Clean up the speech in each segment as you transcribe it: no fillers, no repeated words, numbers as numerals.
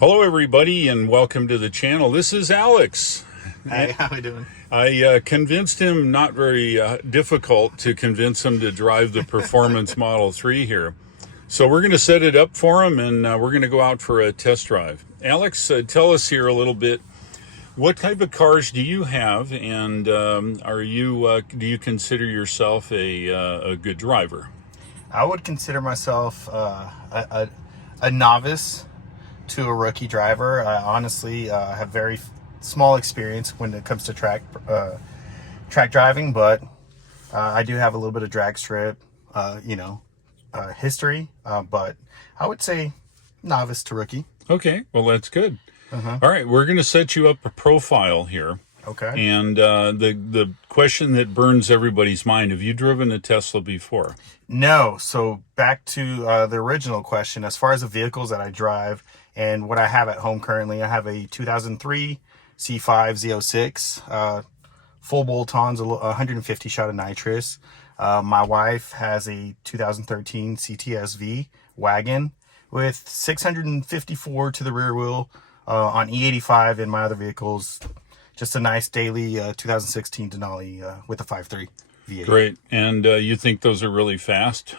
Hello, everybody, and welcome to the channel. This is Alex. Hey, how we doing? I convinced him, not very difficult to convince him to drive the Performance Model 3 here. So we're going to set it up for him, and we're going to go out for a test drive. Alex, tell us here a little bit, what type of cars do you have, and do you consider yourself a good driver? I would consider myself a novice to a rookie driver. I honestly have very small experience when it comes to track driving, but I do have a little bit of drag strip, history. But I would say novice to rookie. Okay, well, that's good. All right, we're going to set you up a profile here. Okay. And the question that burns everybody's mind, have you driven a Tesla before? No. So back to the original question, as far as the vehicles that I drive and what I have at home currently, I have a 2003 C5 Z06, full bolt-ons, 150 shot of nitrous. My wife has a 2013 CTSV wagon with 654 to the rear wheel on E85, and my other vehicles, just a nice daily 2016 Denali with a 5.3 V8. Great. And you think those are really fast?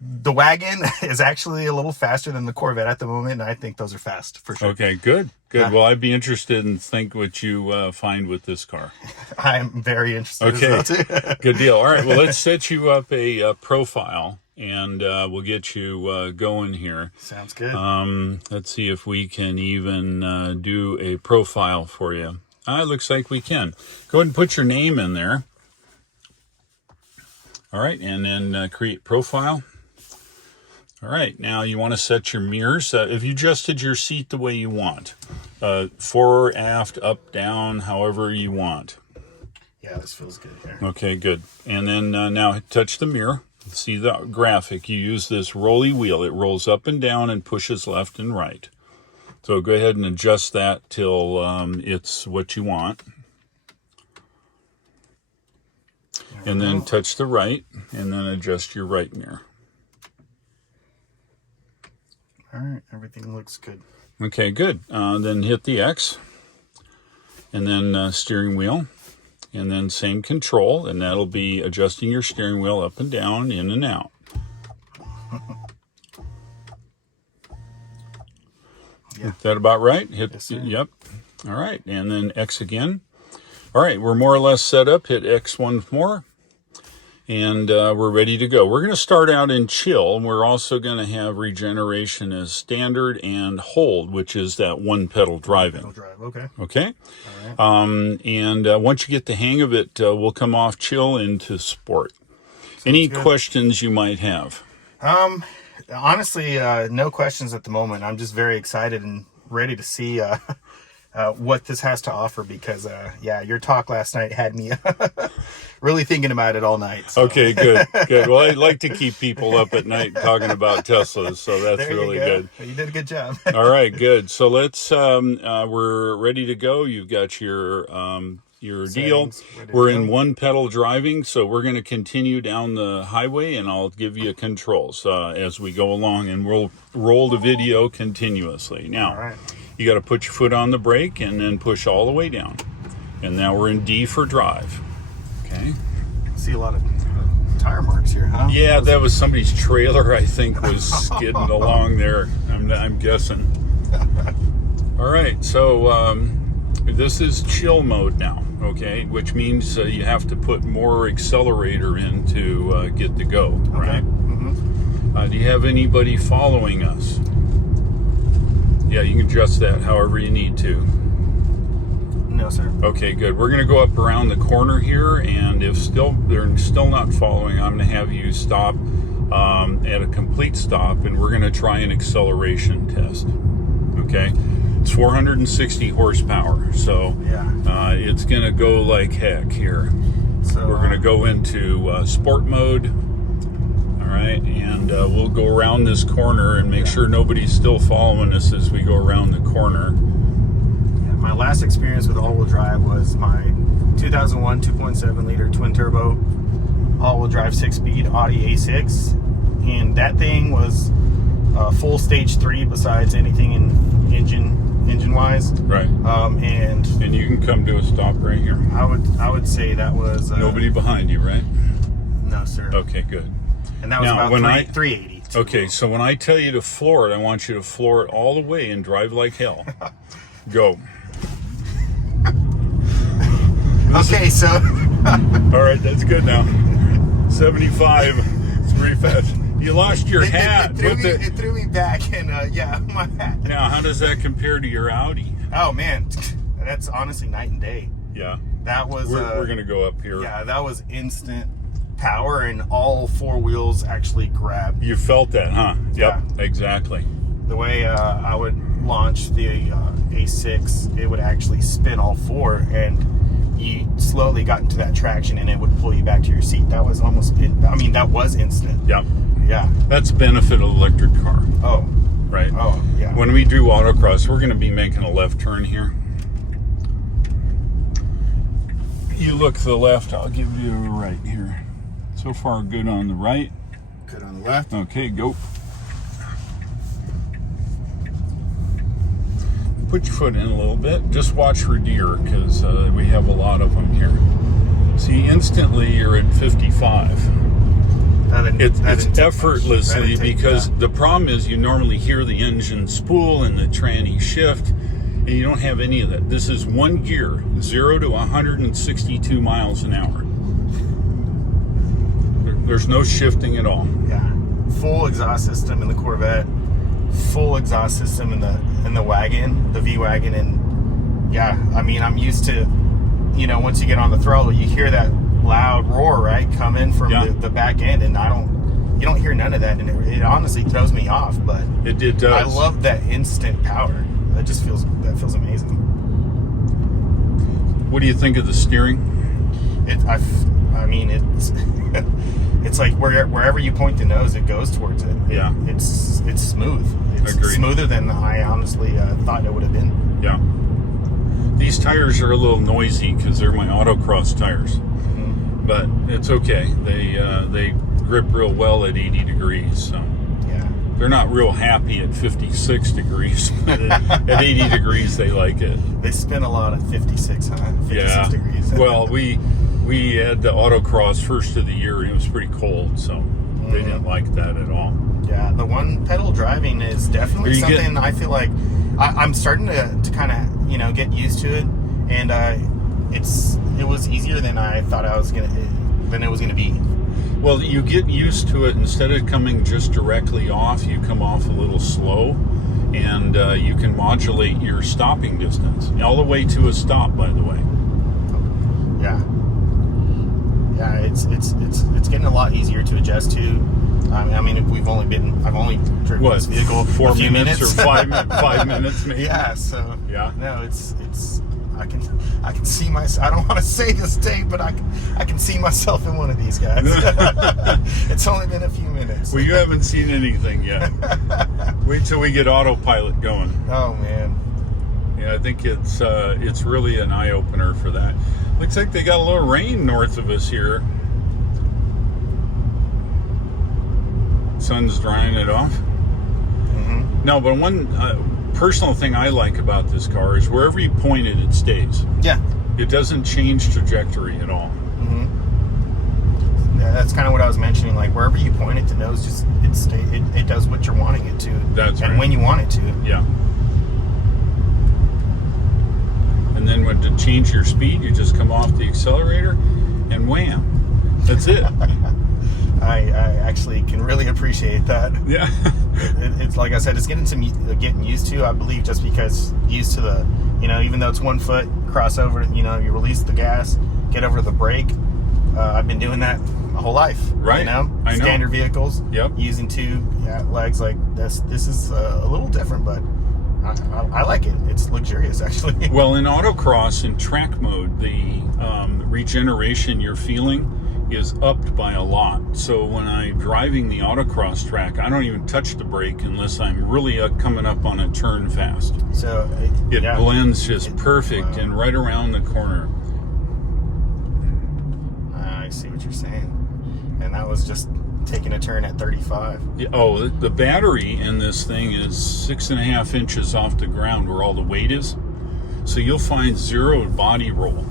The wagon is actually a little faster than the Corvette at the moment, and I think those are fast for sure. Okay, good. Well, I'd be interested in think what you find with this car. I'm very interested. Okay, as well too. Good deal. All right, well, let's set you up a profile, and we'll get you going here. Sounds good. Let's see if we can even do a profile for you. It looks like we can. Go ahead and put your name in there. All right, and then create profile. All right, now you want to set your mirrors. If you adjusted your seat the way you want, forward, aft, up, down, however you want. Yeah, this feels good here. Okay, good. And then now touch the mirror. See the graphic. You use this rolly wheel. It rolls up and down and pushes left and right. So go ahead and adjust that till it's what you want. And then touch the right, and then adjust your right mirror. All right, everything looks good. Okay, good. Then hit the X, and then steering wheel, and then same control, and that'll be adjusting your steering wheel up and down, in and out. Yeah. Is that about right? Yes, sir. Yep. All right, and then X again. All right, we're more or less set up. Hit X once more, and we're ready to go. We're going to start out in chill, and we're also going to have regeneration as standard and hold, which is that one pedal driving. Okay. Okay? All right. And once you get the hang of it, we'll come off chill into sport. Any questions you might have? Honestly, no questions at the moment. I'm just very excited and ready to see what this has to offer, because your talk last night had me really thinking about it all night. So. Okay, good. Well, I like to keep people up at night talking about Teslas, so that's really good. You did a good job. All right, good. So let's we're ready to go. You've got your deal. We're in one pedal driving, so we're going to continue down the highway, and I'll give you controls as we go along, and we'll roll the video continuously. Now, all right. You got to put your foot on the brake and then push all the way down. And now we're in D for drive. Okay. I see a lot of tire marks here, huh? Yeah, that was somebody's trailer, I think, was skidding along there. I'm guessing. All right, so this is chill mode now, okay? Which means you have to put more accelerator in to get to go, right? Mm-hmm. Do you have anybody following us? Yeah, you can adjust that however you need to. No, sir. Okay, good. We're going to go up around the corner here, and if they're still not following, I'm going to have you stop at a complete stop, and we're going to try an acceleration test. Okay? It's 460 horsepower, so yeah. It's going to go like heck here. So we're going to go into sport mode. All right, and we'll go around this corner and make sure nobody's still following us as we go around the corner. Yeah, my last experience with all-wheel drive was my 2001 2.7 liter twin turbo all-wheel drive 6-speed Audi A6, and that thing was full stage 3 besides anything engine wise. Right. And you can come to a stop right here. I would say that was Nobody behind you, right? No, sir. Okay, good. And that was Now, about 380. Okay, so when I tell you to floor it, I want you to floor it all the way and drive like hell. Go. Okay, so all right, that's good now. 75. It's pretty fast. You lost your hat. it threw me back, and yeah, my hat. Now, how does that compare to your Audi? Oh man, that's honestly night and day. Yeah. That was. We're gonna go up here. Yeah, that was instant power, and all four wheels actually grabbed. You felt that, huh? Yeah. Yep, exactly. The way I would launch the A6, it would actually spin all four, and you slowly got into that traction, and it would pull you back to your seat. That was almost. I mean, that was instant. Yep. Yeah. That's the benefit of electric car. Oh. Right. Oh, yeah. When we do autocross, we're going to be making a left turn here. You look to the left, I'll give you a right here. So far, good on the right. Good on the left. Okay, go. Put your foot in a little bit. Just watch for deer, because we have a lot of them here. See, instantly you're at 55. It's effortlessly, because the problem is you normally hear the engine spool and the tranny shift, and you don't have any of that. This is one gear, 0 to 162 miles an hour. There's no shifting at all. Yeah, full exhaust system in the Corvette, full exhaust system in the wagon, the V-Wagon, and yeah, I mean, I'm used to, once you get on the throttle, you hear that loud roar, right, coming from the back end, and you don't hear none of that, and it honestly throws me off. But it does. I love that instant power. That feels amazing. What do you think of the steering? I mean, it's it's like wherever you point the nose, it goes towards it. Yeah, it's smooth. It's Agreed. Smoother than I honestly thought it would have been. Yeah. These tires are a little noisy because they're my autocross tires. But it's okay. They grip real well at 80 degrees. So yeah, they're not real happy at 56 degrees. But at 80 degrees, they like it. They spin a lot at 56, huh? 56 degrees. Well, we had the autocross first of the year, and it was pretty cold, so they didn't like that at all. Yeah, the one pedal driving is definitely something I feel like I'm starting to kind of get used to it, and it was easier than I thought it was gonna be. Well, you get used to it. Instead of coming just directly off, you come off a little slow, and you can modulate your stopping distance all the way to a stop. By the way. Yeah, it's getting a lot easier to adjust to. I mean, I've only driven this vehicle 4 minutes or 5 minutes maybe. Yeah, so yeah. No, it's I can see myself. I don't want to say this, Dave, but I can see myself in one of these guys. It's only been a few minutes. Well, you haven't seen anything yet. Wait till we get Autopilot going. Oh man. Yeah, I think it's really an eye opener for that. Looks like they got a little rain north of us here. Sun's drying it off. Mm-hmm. No, but one personal thing I like about this car is wherever you point it, it stays. Yeah. It doesn't change trajectory at all. Mm-hmm. Yeah, that's kind of what I was mentioning. Like wherever you point it, the nose it does what you're wanting it to. That's right. And when you want it to. Yeah. And then when to change your speed, you just come off the accelerator and wham. That's it. I actually can really appreciate that. Yeah. It's like I said, it's getting used to, I believe, just because used to the, even though it's 1 foot, cross over, you release the gas, get over the brake. I've been doing that my whole life. Right. I know. Standard vehicles. Yep. Using two legs like this. This is a little different, but I like it. It's luxurious, actually. Well, in autocross, in track mode, the regeneration you're feeling is upped by a lot. So when I'm driving the autocross track, I don't even touch the brake unless I'm really coming up on a turn fast. So it blends just perfect and right around the corner. I see what you're saying. And that was just taking a turn at 35. Yeah, oh, the battery in this thing is 6.5 inches off the ground where all the weight is. So you'll find zero body roll,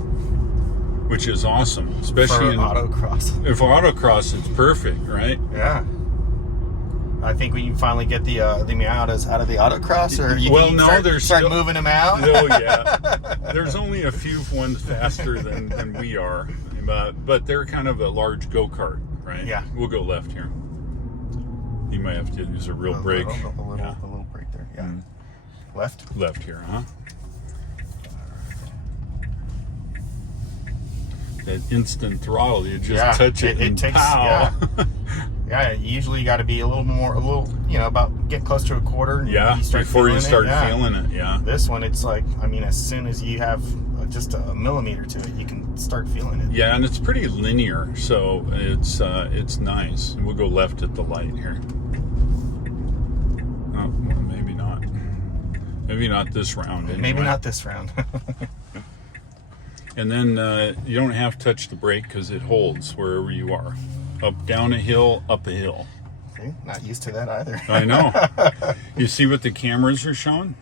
which is awesome, especially for autocross. For autocross, it's perfect, right? Yeah. I think when you finally get the Miatas out of the autocross, or you start moving them out. No, yeah. There's only a few ones faster than we are, but they're kind of a large go-kart, right? Yeah. We'll go left here. You might have to use a real brake. A little brake there. Yeah. Left. Left here, huh? That instant throttle, you just touch it and takes, pow. Yeah, usually you got to be about get close to a quarter. Yeah, before you start feeling it. Yeah. This one, it's like, as soon as you have just a millimeter to it, you can start feeling it. Yeah, and it's pretty linear, so it's nice. We'll go left at the light here. Oh, well, maybe not. Maybe not this round. Anyway. Maybe not this round. And then you don't have to touch the brake because it holds wherever you are. Up, down a hill, up a hill. See, not used to that either. I know. You see what the cameras are showing?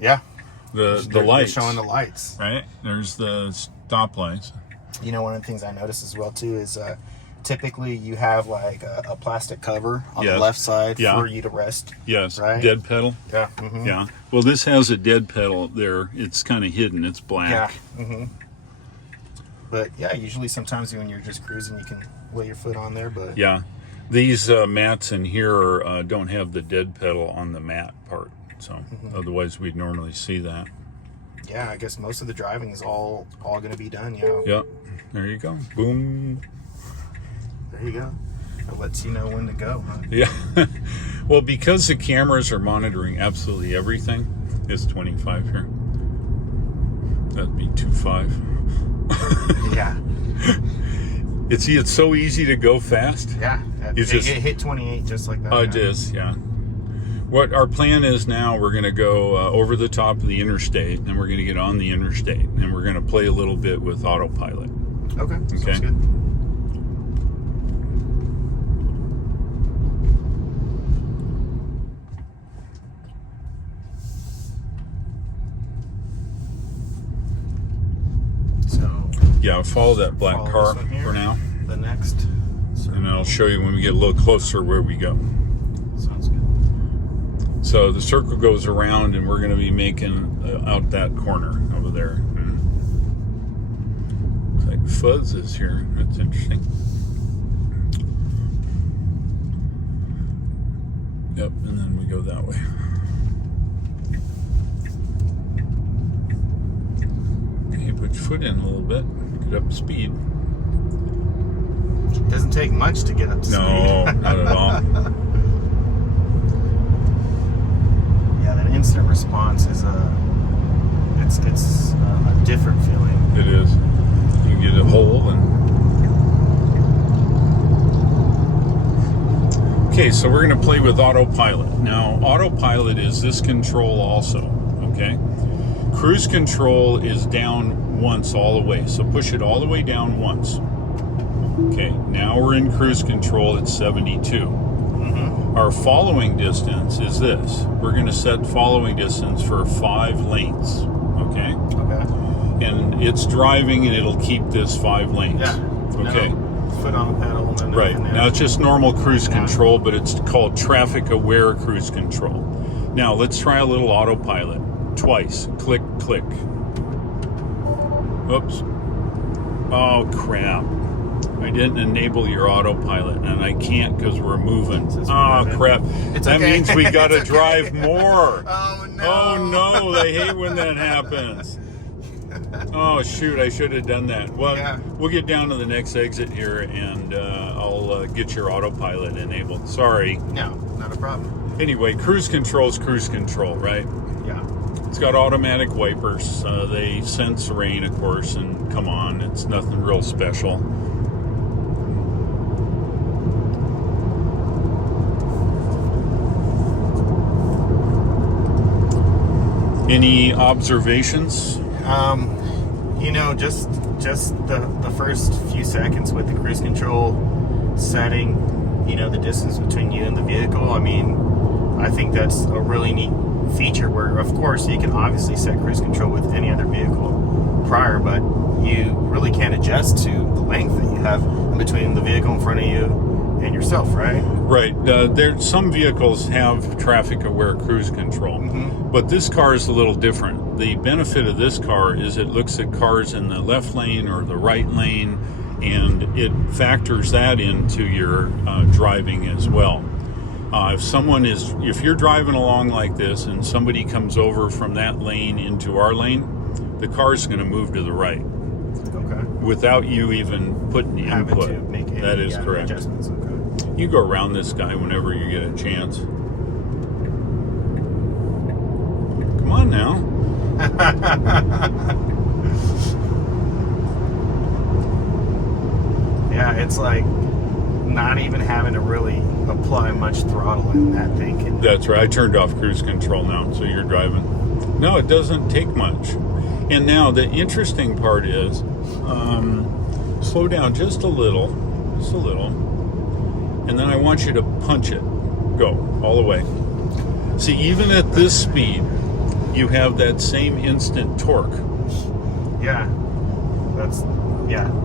Yeah. The lights. They're showing the lights. Right? There's the stop lights. One of the things I noticed as well, too, is typically you have like a plastic cover on the left side for you to rest. Yes. Right? Dead pedal. Yeah. Mm-hmm. Yeah. Well, this has a dead pedal there. It's kind of hidden. It's black. Yeah. Mm-hmm. But yeah, usually sometimes when you're just cruising, you can lay your foot on there. But yeah, these mats in here don't have the dead pedal on the mat part. So otherwise we'd normally see that. Yeah, I guess most of the driving is all going to be done. Yeah. Yep. There you go. Boom. There you go. It lets you know when to go, huh? Yeah. Well, because the cameras are monitoring absolutely everything, it's 25 here. That'd be 25. Yeah. It's so easy to go fast. Yeah. It hit 28 just like that. Oh, it is, yeah. What our plan is now, we're going to go over the top of the interstate, and we're going to get on the interstate, and we're going to play a little bit with Autopilot. Okay. Sounds good. Yeah, follow that black car for now. The next circle. And I'll show you when we get a little closer where we go. Sounds good. So the circle goes around, and we're going to be making out that corner over there. Looks like Fuzz is here. That's interesting. Yep, and then we go that way. Okay, put your foot in a little bit. Get up to speed. It doesn't take much to get up to speed. No, not at all. Yeah, that instant response is it's a different feeling. It is. You get a hole and. Okay, so we're going to play with Autopilot. Now, Autopilot is this control also. Okay, cruise control is down once all the way, so push it all the way down once. Okay, now we're in cruise control at 72. Our following distance is this. We're going to set following distance for 5 lanes. Okay? Okay. And it's driving, and it'll keep this 5 lanes. Yeah. Okay. No, foot on the pedal. And Right. Now it's just normal cruise control, but it's called traffic aware cruise control. Now let's try a little Autopilot. Twice. Click, click. Oops. Oh, crap. I didn't enable your Autopilot, and I can't because we're moving. Oh, crap. That means we got to drive more. Oh, no. Oh, no. I hate when that happens. Oh, shoot. I should have done that. Well, we'll get down to the next exit here, and I'll get your Autopilot enabled. Sorry. No, not a problem. Anyway, cruise control is cruise control, right? Yeah. It's got automatic wipers. They sense rain, of course, and come on, it's nothing real special. Any observations? Just the first few seconds with the cruise control setting, the distance between you and the vehicle. I mean, I think that's a really neat feature where, of course, you can obviously set cruise control with any other vehicle prior, but you really can't adjust to the length that you have in between the vehicle in front of you and yourself, right? Right. Some vehicles have traffic-aware cruise control, but this car is a little different. The benefit of this car is it looks at cars in the left lane or the right lane, and it factors that into your driving as well. If you're driving along like this and somebody comes over from that lane into our lane, the car's going to move to the right. Okay. Without you even putting the input. To make any, that is correct. Adjustments. Okay. You go around this guy whenever you get a chance. Come on now. Yeah, it's like not even having to really apply much throttle in that thing. That's right. I turned off cruise control now, so you're driving. No, it doesn't take much. And now the interesting part is, slow down just a little, and then I want you to punch it. Go all the way. See, even at this speed, you have that same instant torque. Yeah, that's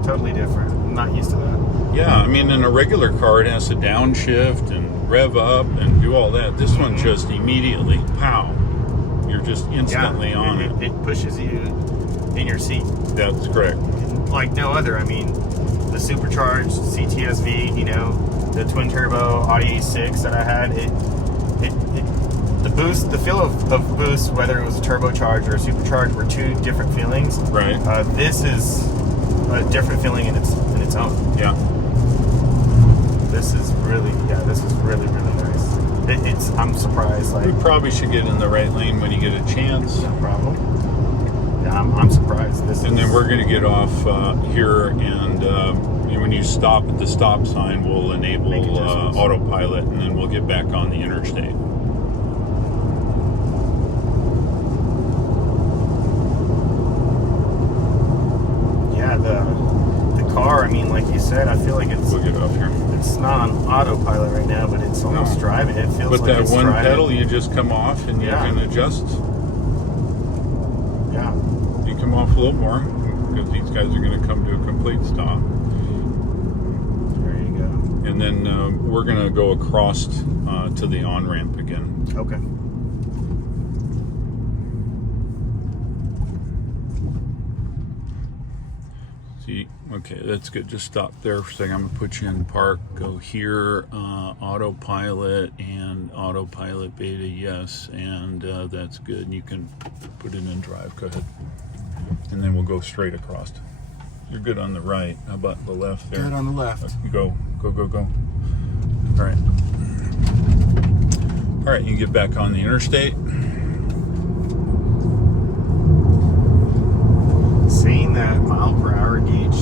totally different. I'm not used to that. Yeah, I mean, in a regular car, it has to downshift and rev up and do all that. This one just immediately, pow, you're just instantly on it. It pushes you in your seat. That's correct. Like no other. I mean, the supercharged CTSV, the twin turbo Audi A6 that I had, the boost, the feel of boost, whether it was a turbocharged or a supercharged, were two different feelings. Right. This is a different feeling in its own. Yeah. This is really nice. I'm surprised. We probably should get in the right lane when you get a chance. No problem. Yeah, I'm surprised. And then we're going to get off here, and when you stop at the stop sign, we'll enable Autopilot, and then we'll get back on the interstate. Yeah, the car. I mean, like you said, I feel like We'll get off here. it's not on autopilot right now, but it's almost driving. It feels But like that it's one driving. pedal, you just come off, and you can adjust. Yeah. You come off a little more, because these guys are going to come to a complete stop. There you go. And then we're going to go across to the on-ramp again. Okay. See, okay, that's good. Just stop there for a second. I'm going to put you in park. Go here, Autopilot and Autopilot Beta, yes. And that's good. You can put it in drive. Go ahead. And then we'll go straight across. You're good on the right. How about the left there? Good on the left. Go. All right. All right, you can get back on the interstate. Seeing that mile per hour gauge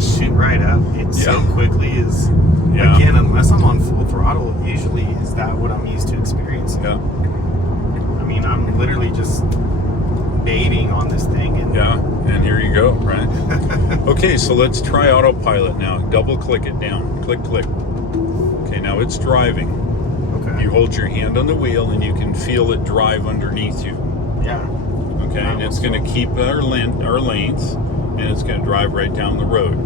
shoot right up so quickly is, again, unless I'm on full throttle, usually is that what I'm used to experiencing. Yeah. I mean, I'm literally just bathing on this thing. And here you go, right? Okay, so let's try Autopilot now. Double click it down. Click. Okay, now it's driving. Okay. You hold your hand on the wheel and you can feel it drive underneath you. Yeah. Okay, and it's going to keep our length, and it's going to drive right down the road.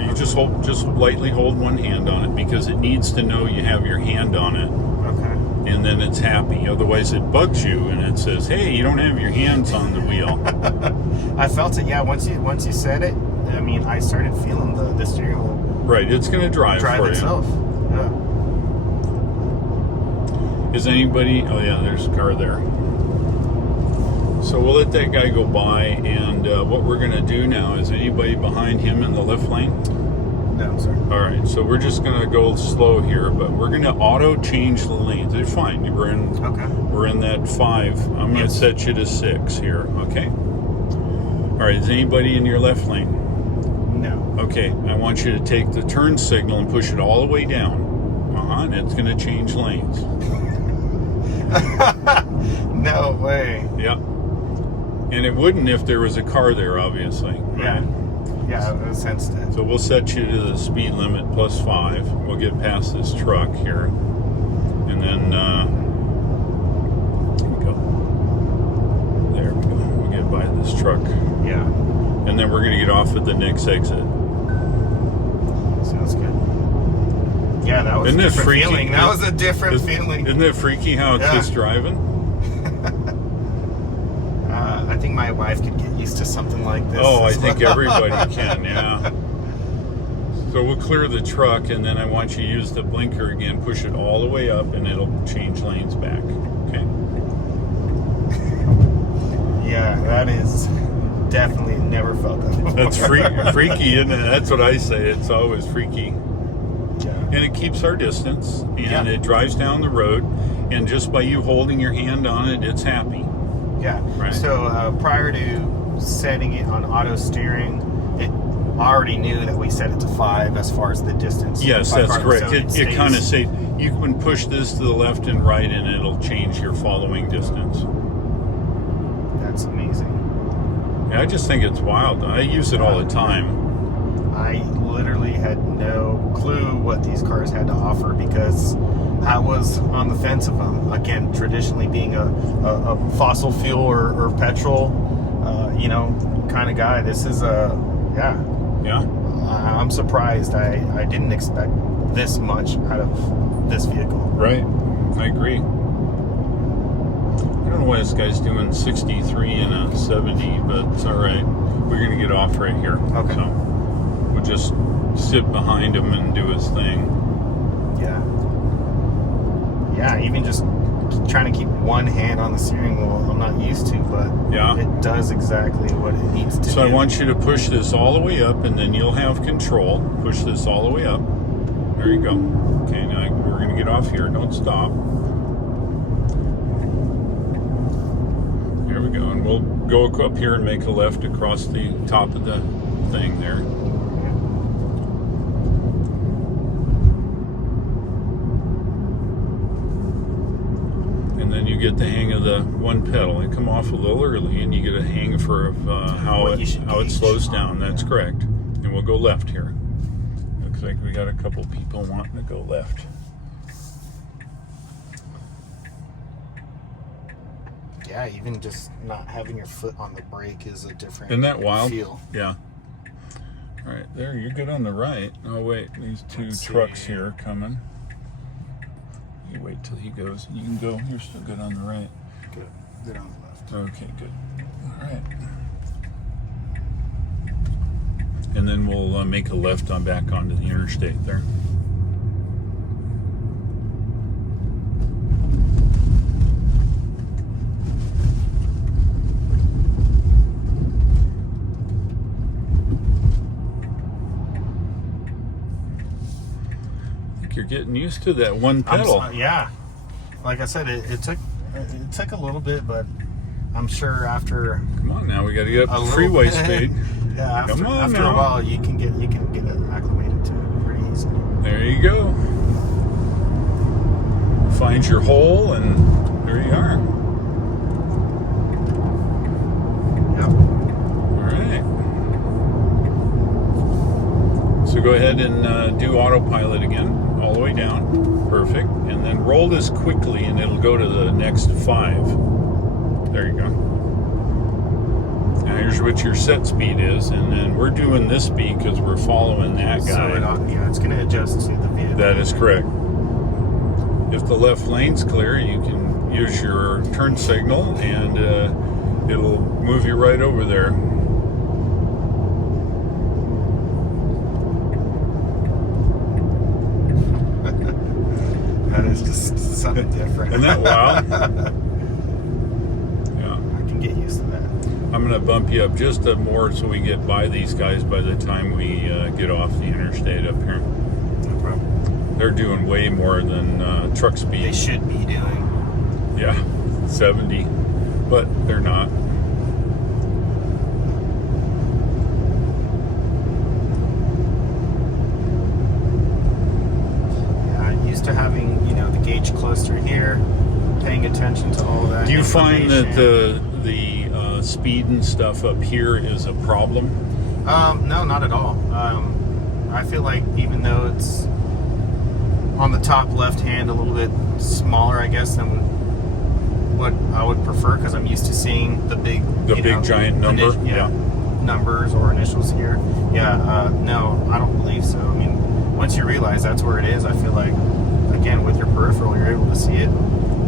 You just lightly hold one hand on it, because it needs to know you have your hand on it. Okay. And then it's happy. Otherwise, it bugs you and it says, "Hey, you don't have your hands on the wheel." I felt it. Yeah. Once you said it, I mean, I started feeling the steering wheel. Right. It's going to drive for itself. Yeah. Is anybody? Oh yeah, there's a car there. So we'll let that guy go by, and what we're going to do now is, anybody behind him in the left lane? No, I'm sorry. All right, so we're just going to go slow here, but we're going to auto change the lanes. It's fine. We're in that 5. I'm going to set you to 6 here. Okay. All right. Is anybody in your left lane? No. Okay. I want you to take the turn signal and push it all the way down. And it's going to change lanes. No way. Yeah. And it wouldn't if there was a car there, obviously. Yeah. Right? Yeah, it sensed it. So we'll set you to the speed limit +5. We'll get past this truck here. And then, there we go. We'll get by this truck. Yeah. And then we're going to get off at the next exit. Sounds good. Yeah, that was Isn't a it different freaky? feeling. That was a different feeling. Isn't it freaky how it's just driving? I think my wife could get used to something like this. Oh, I think everybody can, yeah. So we'll clear the truck, and then I want you to use the blinker again, push it all the way up, and it'll change lanes back. Okay? Yeah, that is definitely never felt that before. That's freaky, isn't it? That's what I say. It's always freaky. Yeah. And it keeps our distance, and it drives down the road, and just by you holding your hand on it, it's happy. Yeah. Right. So prior to setting it on auto steering, it already knew that we set it to 5 as far as the distance. Yes, by that's car. correct. So It stays- kind of say you can push this to the left and right, and it'll change your following distance. That's amazing. Yeah, I just think it's wild. I use it all the time. I literally had no clue what these cars had to offer because I was on the fence of them. Again, traditionally being a fossil fuel or petrol, kind of guy. This is Yeah. I'm surprised. I didn't expect this much out of this vehicle. Right. I agree. I don't know why this guy's doing 63 and a 70, but it's all right. We're going to get off right here. Okay. So we'll just sit behind him and do his thing. Yeah. Yeah, even just trying to keep one hand on the steering wheel, I'm not used to, but Yeah. it does exactly what it needs to So do. I want you to push this all the way up, and then you'll have control. Push this all the way up. There you go. Okay, now we're going to get off here. Don't stop. There we go. And we'll go up here and make a left across the top of the thing there. And then you get the hang of the one pedal. It come off a little early, and you get a hang for how What you should it gauge slows on, down. That's yeah. correct. And we'll go left here. Looks like we got a couple people wanting to go left. Yeah, even just not having your foot on the brake is a different Isn't that wild? feel. Yeah. All right, there, you're good on the right. Oh, wait, these two Let's trucks see. here are coming. You wait till he goes. You can go. You're still good on the right. Good. Good on the left. Okay, good. All right. And then we'll make a left on back onto the interstate there. I think you're getting used to that one pedal. Yeah. Like I said, it took a little bit, but I'm sure after Come on now, we got to get a up to little freeway bit- speed. Yeah, after, Come on after now. a while, you can get acclimated to it pretty easily. There you go. Find your hole, and there you are. Yep. All right. So go ahead and do autopilot again, all the way down. Perfect. And then roll this quickly, and it'll go to the next 5. There you go. Now here's what your set speed is, and then we're doing this speed because we're following that So guy. it's going to adjust to the vehicle. That is correct. If the left lane's clear, you can use your turn signal, and it'll move you right over there. That is just something different. Isn't that wild? Yeah. I can get used to that. I'm going to bump you up just a more so we get by these guys by the time we get off the interstate up here. No problem. They're doing way more than truck They speed. should be doing. Yeah, 70, but they're not. Yeah, I'm used to having the gauge cluster here, paying attention to all that. Do you find that information. the speed and stuff up here is a problem? No, not at all. I feel like even though it's on the top left hand a little bit smaller, I guess, than what I would prefer, because I'm used to seeing the big giant number. Numbers or initials here. No, I don't believe so. I mean, once you realize that's where it is, I feel like, again, with your peripheral, you're able to see it,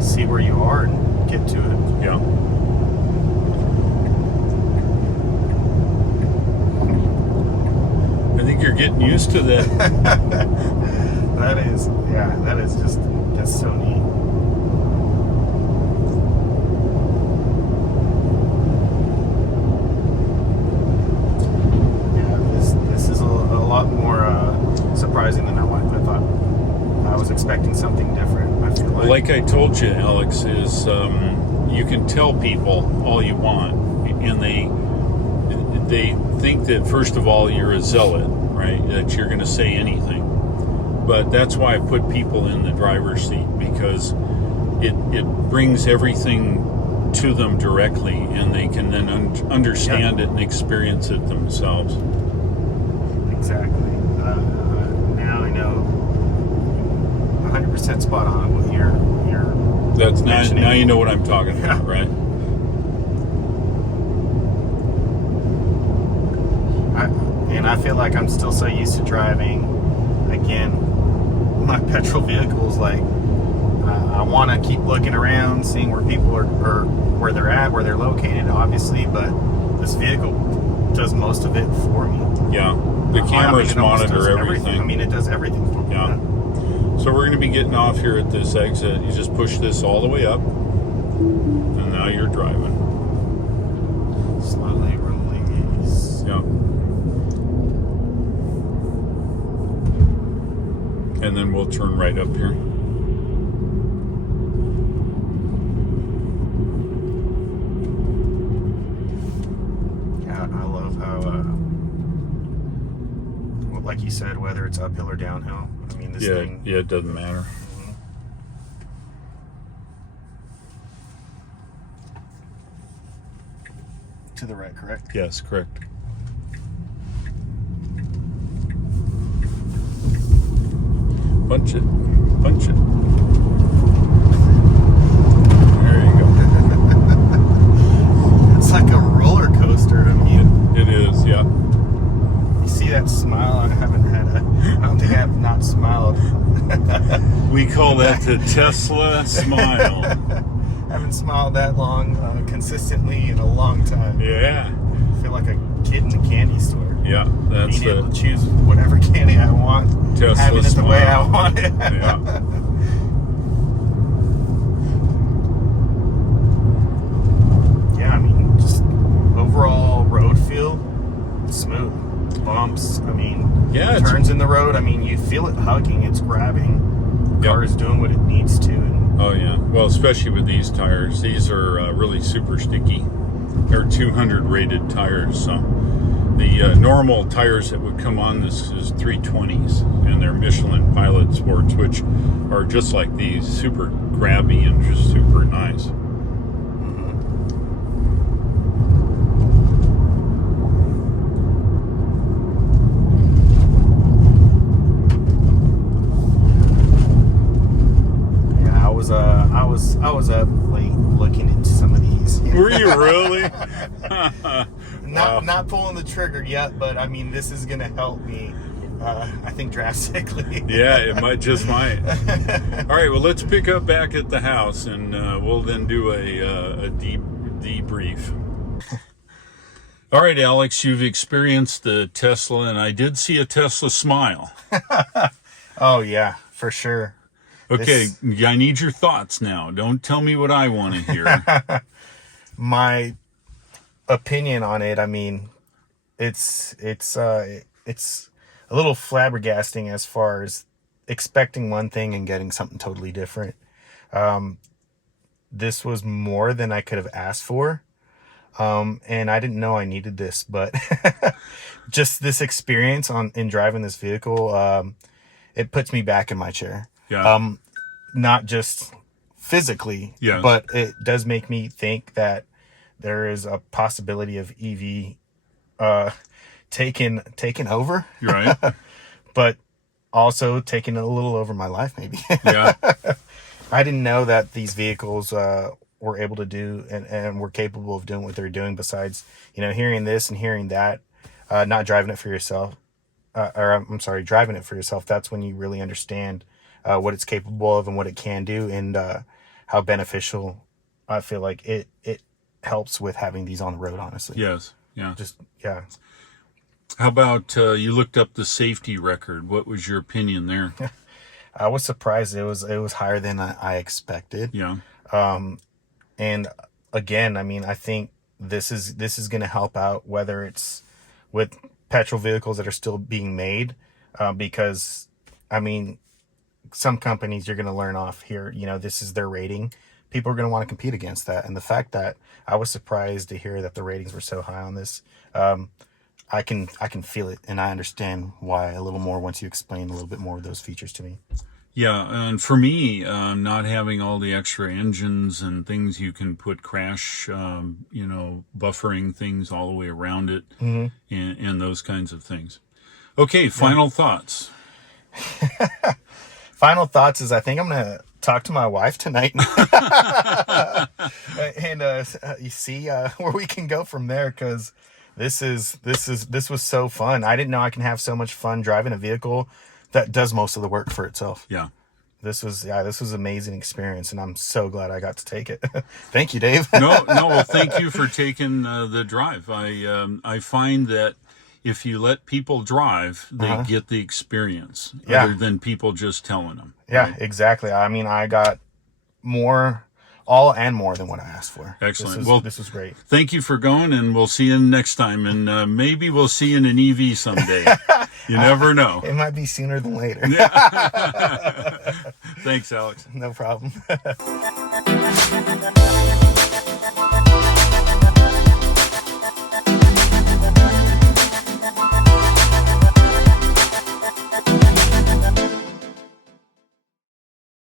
see where you are, and get to it. Yeah. I think you're getting used to that. That is just, that's so neat. This is a lot more surprising than I thought. I was expecting something different. I feel like I told you, Alex, is you can tell people all you want, and they think that, first of all, you're a zealot, right? That you're going to say anything. But that's why I put people in the driver's seat, because it brings everything to them directly, and they can then understand it and experience it themselves. Exactly. Now I know 100% spot on what you're That's mentioning. Now you know what I'm talking about, right? I feel like I'm still so used to driving, again, my petrol vehicles. Like, I want to keep looking around, seeing where people are, or where they're at, where they're located, obviously, but this vehicle does most of it for me. Yeah, the cameras monitor everything. I mean, it does everything for me. Yeah. So we're going to be getting off here at this exit. You just push this all the way up, and now you're driving. Slowly release. Yeah. And then we'll turn right up here. Yeah, I love how, well, like you said, whether it's uphill or downhill, I mean, this thing... Yeah, it doesn't matter. To the right, correct? Yes, correct. Punch it. Punch it. There you go. It's like a roller coaster. I mean, it is, yeah. You see that smile? I don't think I have not smiled. We call that the Tesla smile. I haven't smiled that long consistently in a long time. Yeah. I feel like a kid in a candy store. Yeah, that's being able to choose whatever candy I want, Tesla having it the way I smile. want it. Yeah. Yeah, I mean, just overall road feel smooth. Bumps, I mean, Yeah, turns in the road, I mean, you feel it hugging, it's grabbing. Yep. Car is doing what it needs to. And Oh yeah, well, especially with these tires. These are really super sticky. They're 200 rated tires. So the normal tires that would come on this is 320s, and they're Michelin Pilot Sports, which are just like these, super grabby and just super nice. I was up late looking into some of these. Were you really? Not pulling the trigger yet, but I mean, this is gonna help me. I think drastically. Yeah, it just might. All right, well, let's pick up back at the house, and we'll then do a debrief. All right, Alex, you've experienced the Tesla, and I did see a Tesla smile. Oh yeah, for sure. Okay, I need your thoughts now. Don't tell me what I want to hear. My opinion on it, I mean, it's a little flabbergasting as far as expecting one thing and getting something totally different. This was more than I could have asked for. And I didn't know I needed this, but just this experience in driving this vehicle, it puts me back in my chair. Yeah. Not just physically, Yes. but it does make me think that there is a possibility of EV taken over, You're right. but also taken a little over my life, maybe. Yeah. I didn't know that these vehicles were able to do and were capable of doing what they're doing. Besides, hearing this and hearing that, not driving it for yourself, driving it for yourself. That's when you really understand what it's capable of and what it can do, and how beneficial I feel like it helps with having these on the road. Honestly, Yes. Yeah. Yeah. How about you looked up the safety record? What was your opinion there? I was surprised it was higher than I expected. Yeah. And again, I mean, I think this is going to help out whether it's with petrol vehicles that are still being made, because I mean, some companies you're going to learn off here, this is their rating. People are going to want to compete against that. And the fact that I was surprised to hear that the ratings were so high on this, I can feel it, and I understand why a little more once you explain a little bit more of those features to me. Yeah, and for me, not having all the extra engines and things you can put crash, buffering things all the way around it, and those kinds of things. Okay, final thoughts. Final thoughts is I think I'm gonna talk to my wife tonight, and you see where we can go from there, because this was so fun. I didn't know I can have so much fun driving a vehicle that does most of the work for itself. Yeah. This was an amazing experience, and I'm so glad I got to take it. Thank you, Dave. No, well, thank you for taking the drive. I find that if you let people drive, they get the experience, other than people just telling them. Yeah, right? Exactly. I mean, I got all and more than what I asked for. Excellent. This was great. Thank you for going, and we'll see you next time. And maybe we'll see you in an EV someday. You never know. It might be sooner than later. Thanks, Alex. No problem.